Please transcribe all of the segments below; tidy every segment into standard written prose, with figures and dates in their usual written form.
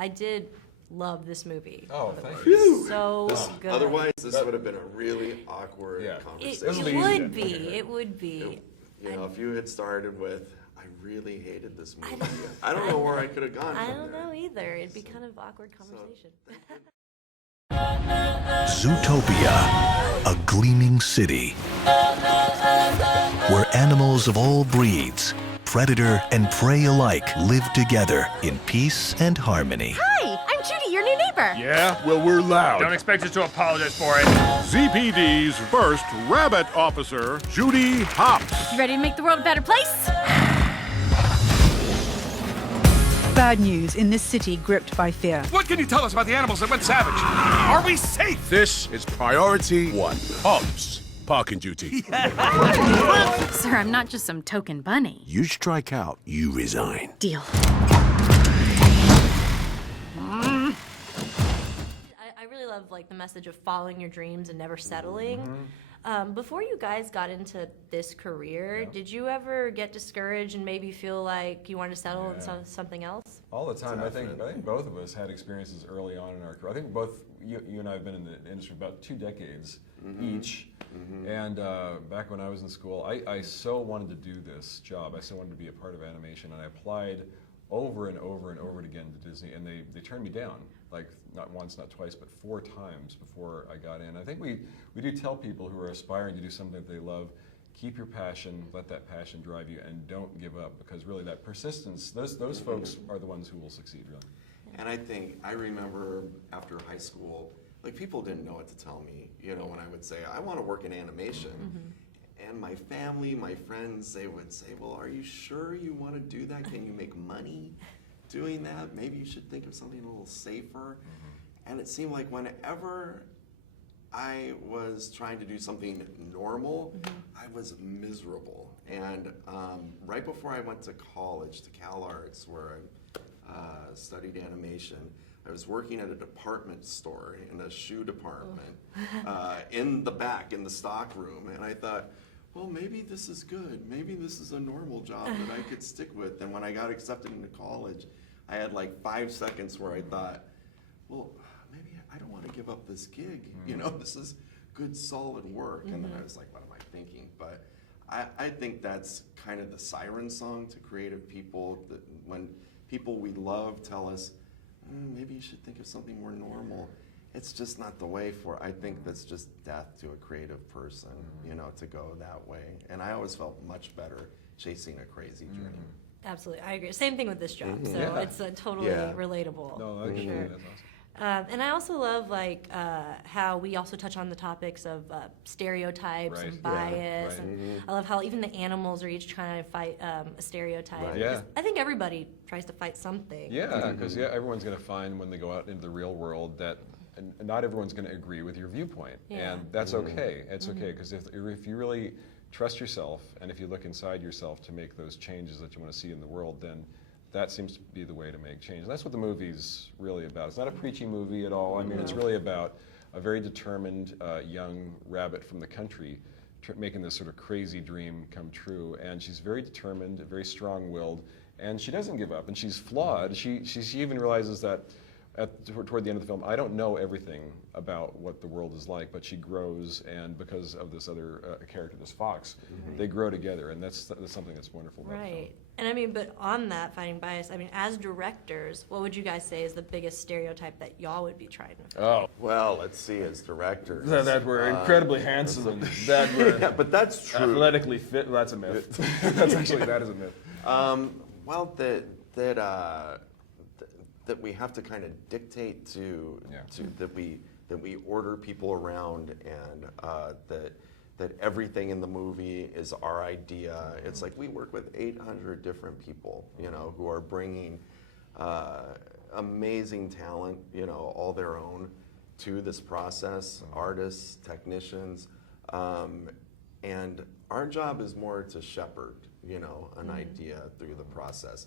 I did love this movie. Oh, thank you. So good. Otherwise, this would have been a really awkward conversation. It would be. You know, if you had started with, I really hated this movie, I don't know where I could have gone I from don't there. know either. It'd be kind of awkward conversation. Zootopia, a gleaming city where animals of all breeds, predator and prey alike, live together in peace and harmony. Hi, I'm Judy, your new neighbor. Yeah? Well, we're loud. Don't expect us to apologize for it. ZPD's first rabbit officer, Judy Hopps. You ready to make the world a better place? Bad news in this city gripped by fear. What can you tell us about the animals that went savage? Are we safe? This is priority 1. Hopps. Parking duty. Sir, I'm not just some token bunny. You strike out, you resign. Deal. I really love like the message of following your dreams and never settling. Before you guys got into this career, did you ever get discouraged and maybe feel like you wanted to settle in something else? All the time. I think both of us had experiences early on in our career. I think both you and I have been in the industry about 2 decades each. And back when I was in school, I so wanted to do this job. I so wanted to be a part of animation, and I applied over and over and over again to Disney, and they turned me down, like not once, not twice, but 4 times before I got in. I think we do tell people who are aspiring to do something that they love, keep your passion, let that passion drive you, and don't give up, because really that persistence, those folks are the ones who will succeed, really. And I remember after high school, like people didn't know what to tell me, you know, when I would say, I want to work in animation. And my family, my friends, they would say, well, are you sure you want to do that? Can you make money doing that? Maybe you should think of something a little safer. And it seemed like whenever I was trying to do something normal, I was miserable. And right before I went to college, to Cal Arts, where I studied animation, I was working at a department store in a shoe department in the back, in the stock room, and I thought, well, maybe this is good. Maybe this is a normal job that I could stick with. And when I got accepted into college, I had like 5 seconds where I thought, well, maybe I don't want to give up this gig. You know, this is good, solid work. And then I was like, what am I thinking? But I think that's kind of the siren song to creative people, that when people we love tell us, maybe you should think of something more normal. It's just not the way for it. I think that's just death to a creative person, you know, to go that way. And I always felt much better chasing a crazy dream. Absolutely, I agree. Same thing with this job, so it's totally relatable. No, that's sure. That's awesome. And I also love like how we also touch on the topics of stereotypes and bias, and I love how even the animals are each trying to fight a stereotype. Yeah. I think everybody tries to fight something. Yeah, because everyone's going to find when they go out into the real world that not everyone's going to agree with your viewpoint, and that's okay. It's okay, because if you really trust yourself, and if you look inside yourself to make those changes that you want to see in the world, then that seems to be the way to make change. And that's what the movie's really about. It's not a preachy movie at all. I mean, it's really about a very determined young rabbit from the country making this sort of crazy dream come true. And she's very determined, very strong-willed, and she doesn't give up. And she's flawed. She even realizes that toward the end of the film, I don't know everything about what the world is like, but she grows, and because of this other character, this fox, they grow together, and that's something that's wonderful about the film. And I mean, but on that, fighting bias, I mean, as directors, what would you guys say is the biggest stereotype that y'all would be trying to? Oh. Well, let's see, as directors. That we're incredibly handsome, and that we're but that's true. Athletically fit. Well, that's a myth. That is a myth. Well, that we have to kind of dictate to that we order people around, and that everything in the movie is our idea. It's like we work with 800 different people, you know, who are bringing amazing talent, you know, all their own to this process, artists, technicians, and our job is more to shepherd, you know, an idea through the process.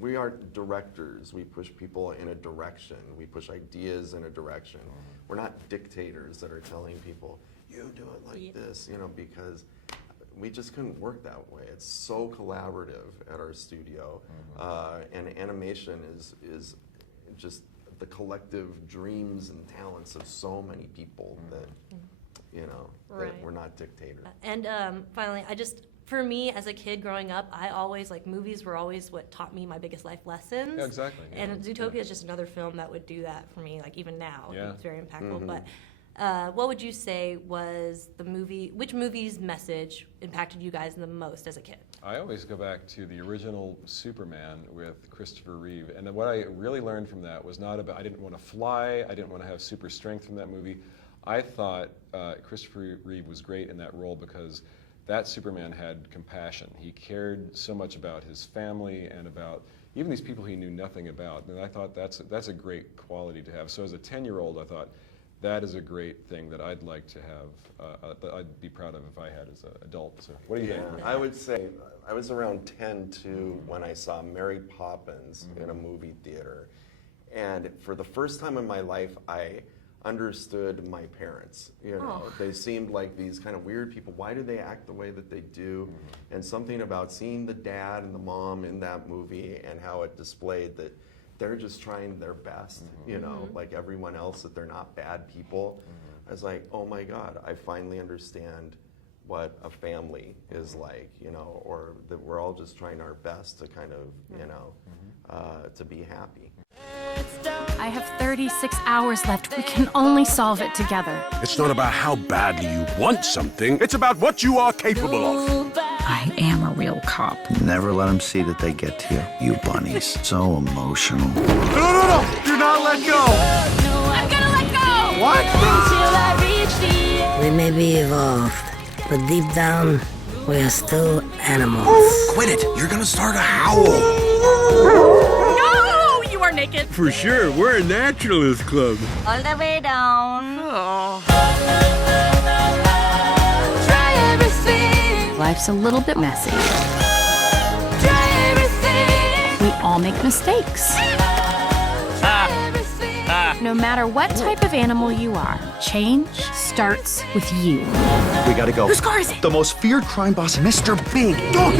We are directors. We push people in a direction. We push ideas in a direction. We're not dictators that are telling people, you do it like this, you know, because we just couldn't work that way. It's so collaborative at our studio, and animation is just the collective dreams and talents of so many people that, you know, Right. that we're not dictators. And finally, for me as a kid growing up, I always, like, movies were always what taught me my biggest life lessons. Yeah, exactly. Yeah. And Zootopia is just another film that would do that for me, like, even now. Yeah. It's very impactful. But what would you say was which movie's message impacted you guys the most as a kid? I always go back to the original Superman with Christopher Reeve, and what I really learned from that was not about, I didn't want to fly, I didn't want to have super strength from that movie. I thought Christopher Reeve was great in that role because that Superman had compassion. He cared so much about his family and about even these people he knew nothing about, and I thought that's a great quality to have. So as a 10-year-old, I thought, that is a great thing that I'd like to have, that I'd be proud of if I had as an adult. So what do you think? I would say I was around 10 too when I saw Mary Poppins in a movie theater. And for the first time in my life, I understood my parents. You know, they seemed like these kind of weird people. Why do they act the way that they do? And something about seeing the dad and the mom in that movie and how it displayed that they're just trying their best, you know, like everyone else, that they're not bad people. I was like, oh my God, I finally understand what a family is like, you know, or that we're all just trying our best to kind of, you know, to be happy. I have 36 hours left. We can only solve it together. It's not about how badly you want something, it's about what you are capable of. I am a real cop. Never let them see that they get to you. You bunnies. So emotional. No! Do not let go! I'm gonna let go! What? We may be evolved, but deep down, we are still animals. Quit it. You're gonna start a howl. No! You are naked. For sure, we're a naturalist club. All the way down. Life's a little bit messy. We all make mistakes. No matter what type of animal you are, change starts with you. We gotta go. Whose car is it? The most feared crime boss, Mr. Big. Dog.